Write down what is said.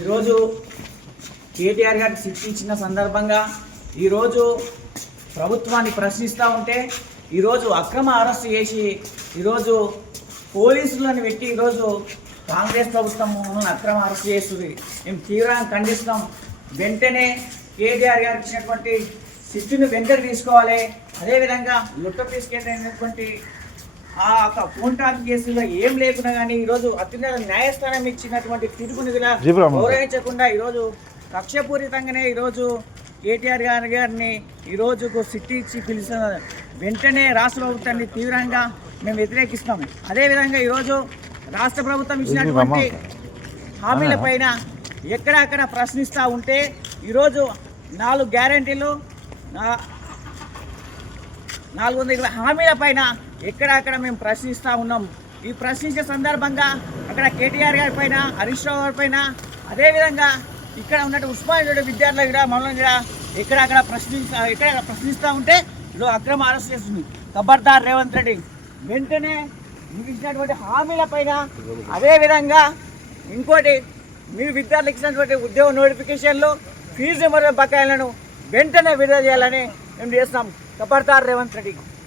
ఈరోజు కేటీఆర్ గారికి శిక్ష ఇచ్చిన సందర్భంగా ఈరోజు ప్రభుత్వాన్ని ప్రశ్నిస్తూ ఉంటే ఈరోజు అక్రమ అరెస్ట్ చేసి ఈరోజు పోలీసులను పెట్టి ఈరోజు కాంగ్రెస్ ప్రభుత్వం అక్రమ అరెస్ట్ చేస్తుంది. మేము తీవ్రంగా ఖండిస్తాం వెంటనే కేటీఆర్ గారికి ఇచ్చినటువంటి శిక్షను వెంటనే తీసుకోవాలి. అదేవిధంగా లుట్ట తీసుకెళ్ళినటువంటి ఆ యొక్క ఫోన్ టాక్ కేసులో ఏం లేకున్నా కానీ ఈరోజు అత్యున్నత న్యాయస్థానం ఇచ్చినటువంటి తీర్పుని కూడా జీబ్రాహ్మణ్. గౌరవించకుండా ఈరోజు కక్షపూరితంగానే ఈరోజు కేటీఆర్ గారి గారిని ఈరోజు సిట్టి ఇచ్చి పిలిచిన వెంటనే రాష్ట్ర ప్రభుత్వాన్ని తీవ్రంగా మేము వ్యతిరేకిస్తాం అదేవిధంగా ఈరోజు రాష్ట్ర ప్రభుత్వం ఇచ్చినటువంటి హామీల పైన ఎక్కడక్కడ ప్రశ్నిస్తూ ఉంటే ఈరోజు నాలుగు గ్యారంటీలు నాలుగు వందల ఇరవై హామీల పైన ఎక్కడక్కడ మేము ప్రశ్నిస్తూ ఉన్నాం. ఈ ప్రశ్నించే సందర్భంగా అక్కడ కేటీఆర్ గారి పైన హరీష్ రావు గారి పైన అదేవిధంగా ఇక్కడ ఉన్నట్టు ఉస్మానియా విద్యార్థులు కూడా మనల్ని కూడా ఎక్కడక్కడ ప్రశ్నిస్తా ఎక్కడ ప్రశ్నిస్తూ ఉంటే ఇది అక్రమ అరెస్ట్ చేస్తుంది ఖబర్దార్ రేవంత్ రెడ్డి. వెంటనే మీకు ఇచ్చినటువంటి హామీల పైన అదేవిధంగా ఇంకోటి మీరు విద్యార్థులకు ఇచ్చినటువంటి ఉద్యోగ నోటిఫికేషన్లు ఫీజు మరియు బకాయిలను వెంటనే విడుదల చేయాలని మేము చేస్తున్నాం. ఖబర్దార్ రేవంత్ రెడ్డి.